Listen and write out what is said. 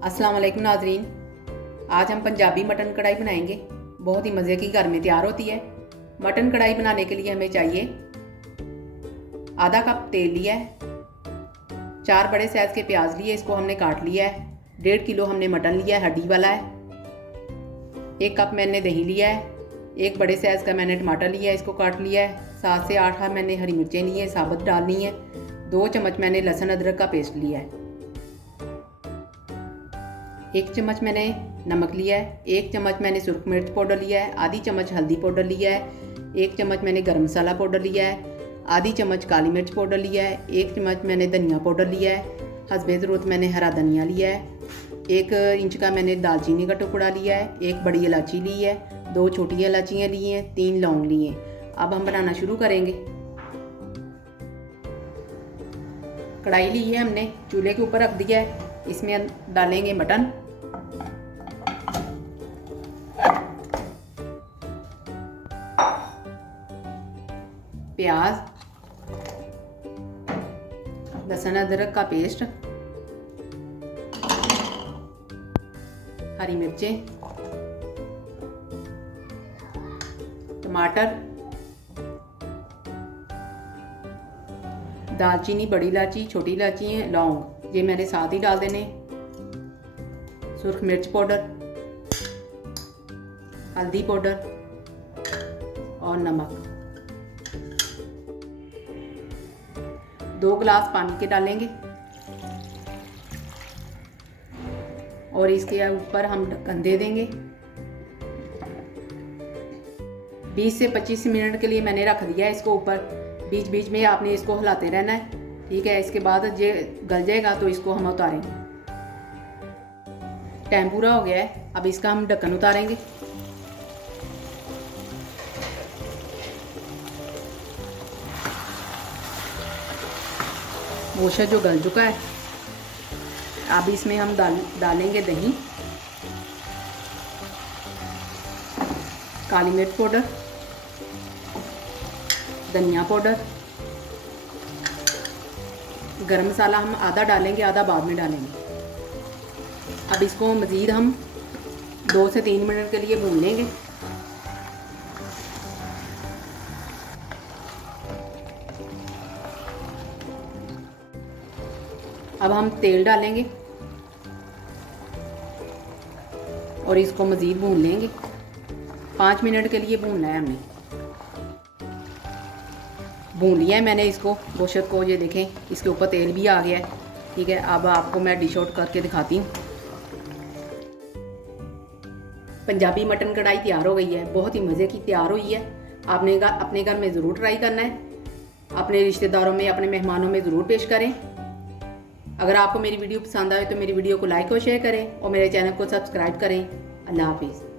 अस्सलाम वालेकुम नाजरीन। आज हम पंजाबी मटन कढ़ाई बनाएंगे। बहुत ही मज़े की घर में तैयार होती है। मटन कढ़ाई बनाने के लिए हमें चाहिए आधा कप तेल लिया है, 4 बड़े साइज़ के प्याज लिए, इसको हमने काट लिया है। 1.5 किलो हमने मटन लिया है, हड्डी वाला है। 1 कप मैंने दही लिया है। 1 बड़े साइज़ का मैंने टमाटर लिया है, इसको काट लिया है। 7 से 8 मैंने हरी मिर्चें ली हैं, साबुत डालनी है। 2 चम्मच मैंने लहसुन अदरक का पेस्ट लिया है। 1 चम्मच मैंने नमक लिया है। 1 चम्मच मैंने सुरख मिर्च पाउडर लिया है। आधी चम्मच हल्दी पाउडर लिया है। 1 चम्मच मैंने गरम मसाला पाउडर लिया है। आधी चम्मच काली मिर्च पाउडर लिया है। 1 चम्मच मैंने धनिया पाउडर लिया है। हस्बे ज़रूरत मैंने हरा धनिया लिया है। 1 इंच का मैंने दालचीनी का टुकड़ा लिया है। 1 बड़ी इलायची ली है। 2 छोटी इलायचियाँ ली हैं। 3 लौंग लिए हैं। अब हम बनाना शुरू करेंगे। कढ़ाई ली है हमने, चूल्हे के ऊपर रख दिया है। इसमें डालेंगे मटन। प्याज, लहसुन अदरक का पेस्ट, हरी मिर्चें, टमाटर, दालचीनी, बड़ी इलायची, छोटी इलायची, लौंग, ये मैंने साथ ही डाल देने। सुरख मिर्च पाउडर, हल्दी पाउडर और नमक। 2 गिलास पानी के डालेंगे और इसके ऊपर हम ढक्कन दे देंगे। 20 से 25 मिनट के लिए मैंने रख दिया है इसको ऊपर। बीच बीच में आपने इसको हिलाते रहना है, ठीक है। इसके बाद ये गल जाएगा तो इसको हम उतारेंगे। टाइम पूरा हो गया है, अब इसका हम ढक्कन उतारेंगे। गोश्त जो गल चुका है, अब इसमें हम डालेंगे दही, काली मिर्च पाउडर, धनिया पाउडर, गरम मसाला हम आधा डालेंगे, आधा बाद में डालेंगे। अब इसको मज़ीद हम 2 से 3 मिनट के लिए भून लेंगे। अब हम तेल डालेंगे और इसको मज़ीद भून लेंगे। 5 मिनट के लिए भूनना है हमने। भून लिया है मैंने इसको, गोश्त को। ये देखें, इसके ऊपर तेल भी आ गया है, ठीक है। अब आपको मैं डिश आउट करके दिखाती हूँ। पंजाबी मटन कढ़ाई तैयार हो गई है, बहुत ही मज़े की तैयार हुई है। आपने अपने घर में ज़रूर ट्राई करना है। अपने रिश्तेदारों में, अपने मेहमानों में ज़रूर पेश करें। अगर आपको मेरी वीडियो पसंद आए तो मेरी वीडियो को लाइक और शेयर करें और मेरे चैनल को सब्सक्राइब करें। अल्लाह हाफिज़।